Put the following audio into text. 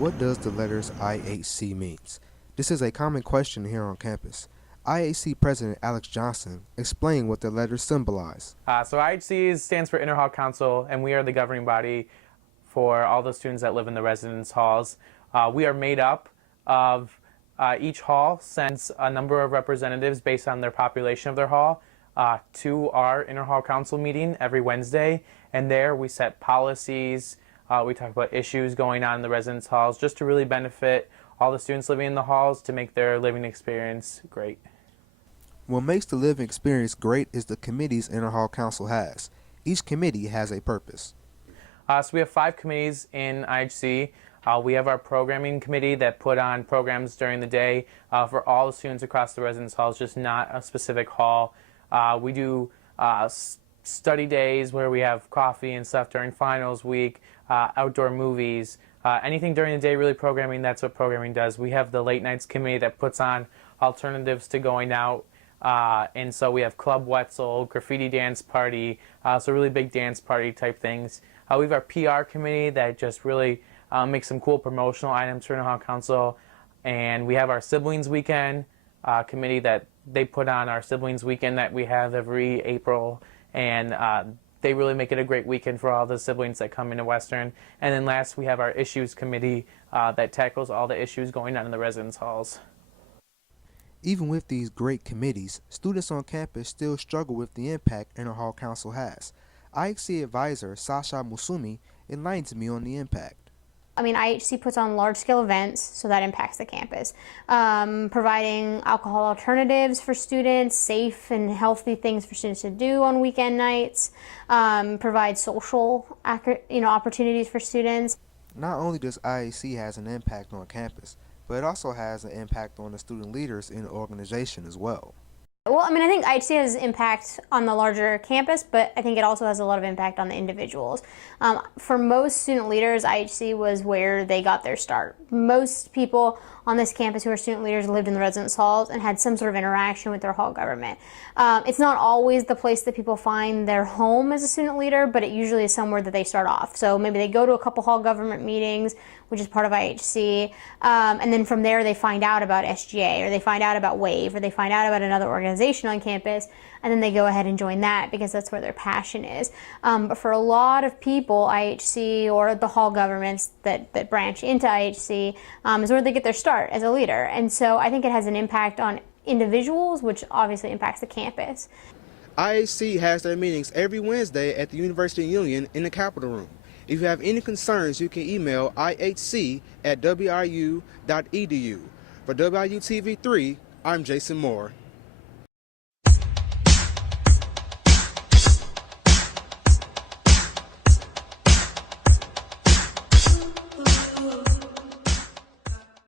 What does the letters IHC means? This is a common question here on campus. IHC President Alex Johnson explained what the letters symbolize. So IHC stands for Inter-Hall Council, and we are the governing body for all the students that live in the residence halls. We are made up of each hall sends a number of representatives based on their population of their hall to our Inter-Hall Council meeting every Wednesday, and there we set policies. We talk about issues going on in the residence halls just to really benefit all the students living in the halls to make their living experience great. What makes the living experience great is the committees Inter-Hall Council has. Each committee has a purpose. So we have 5 committees in IHC. We have our programming committee that put on programs during the day for all the students across the residence halls, just not a specific hall. We do study days where we have coffee and stuff during finals week, outdoor movies, anything during the day really programming. That's what programming does. We have the late nights committee that puts on alternatives to going out, and so we have Club Wetzel, graffiti dance party, so really big dance party type things. We have our PR committee that just really makes some cool promotional items for Inter-Hall Council, and we have our siblings weekend committee that they put on our siblings weekend that we have every April, and they really make it a great weekend for all the siblings that come into Western. And then last, we have our issues committee that tackles all the issues going on in the residence halls. Even with these great committees, students on campus still struggle with the impact Inter-Hall Council has. IHC advisor Sasha Musumi enlightens me on the impact. IHC puts on large-scale events, so that impacts the campus. Providing alcohol alternatives for students, safe and healthy things for students to do on weekend nights, provide social opportunities for students. Not only does IHC has an impact on campus, but it also has an impact on the student leaders in the organization as well. Well, I think IHC has impact on the larger campus, but I think it also has a lot of impact on the individuals. For most student leaders, IHC was where they got their start. Most people on this campus who are student leaders lived in the residence halls and had some sort of interaction with their hall government. It's not always the place that people find their home as a student leader, but it usually is somewhere that they start off. So maybe they go to a couple hall government meetings, which is part of IHC, and then from there they find out about SGA, or they find out about WAVE, or they find out about another organization on campus, and then they go ahead and join that because that's where their passion is. But for a lot of people, IHC or the hall governments that branch into IHC is where they get their start as a leader. And so I think it has an impact on individuals, which obviously impacts the campus. IHC has their meetings every Wednesday at the University Union in the Capitol Room. If you have any concerns, you can email ihc@wru.edu. For WRU-TV3, I'm Jason Moore.